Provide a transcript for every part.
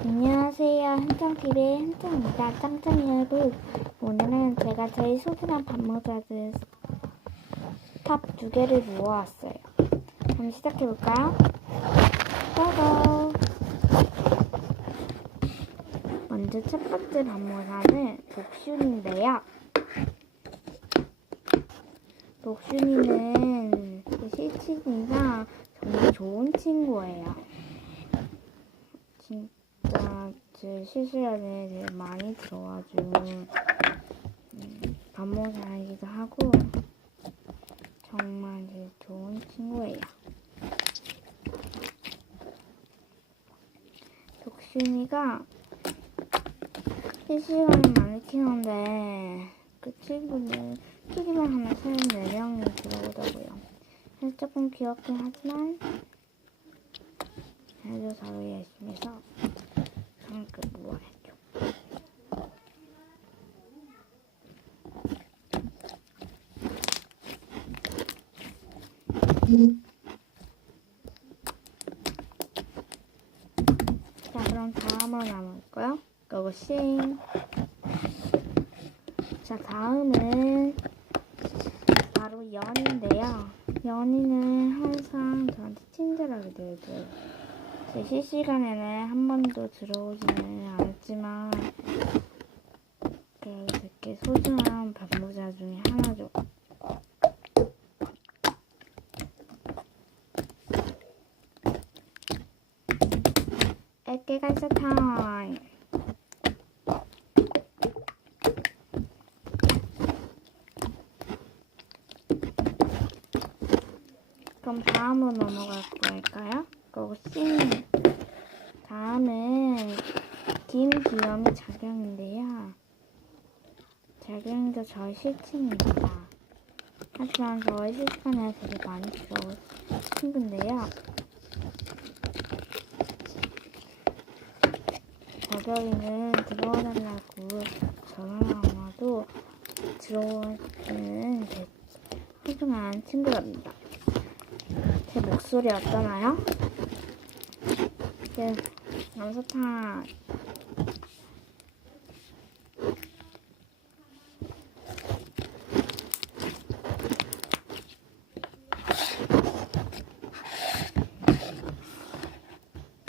안녕하세요. 한정TV의 한정입니다. 짱짱이 여러분. 오늘은 제가 제일 소중한 반모자들 탑 두 개를 모아왔어요. 그럼 시작해볼까요? 고고! 먼저 첫 번째 반모자는 복순인데요. 복순이는 실친이가 정말 좋은 친구예요. 진짜 제 실시간에 되게 많이 들어와준 음, 반모사이기도 하고 정말 되게 좋은 친구예요. 독순이가 실시간에 많이 키우는데 그 친구는 키기만 하면 34명이 들어오더라고요. 그래서 조금 귀엽긴 하지만 그래도 서로 열심히 해서 상급 모아야죠. 자, 그럼 다음으로 남을까요? 고고싱. 자, 다음은 바로 연인데요. 연인은 항상 저한테 친절하게 대해줘요. 제 실시간에는 한 번도 들어오지는 않았지만 그래도 되게 소중한 반모자 중에 하나죠. 갈사 타임. 그럼 다음으로 넘어갈 거일까요? 고고싱. 다음은 김기염이 작용인데요. 작용도 저의 실친입니다. 하지만 저의 실천에 되게 많이 들어온 친구인데요. 저격이는 들어와달라고 전화가 와도 들어오는 제 소중한 친구랍니다. 제 목소리 어떠나요? 네, 감사타.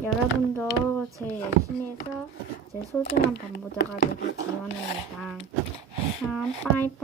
여러분도 제 열심히 해서 제 소중한 반모자가 되길 기원합니다. 빠이빠이.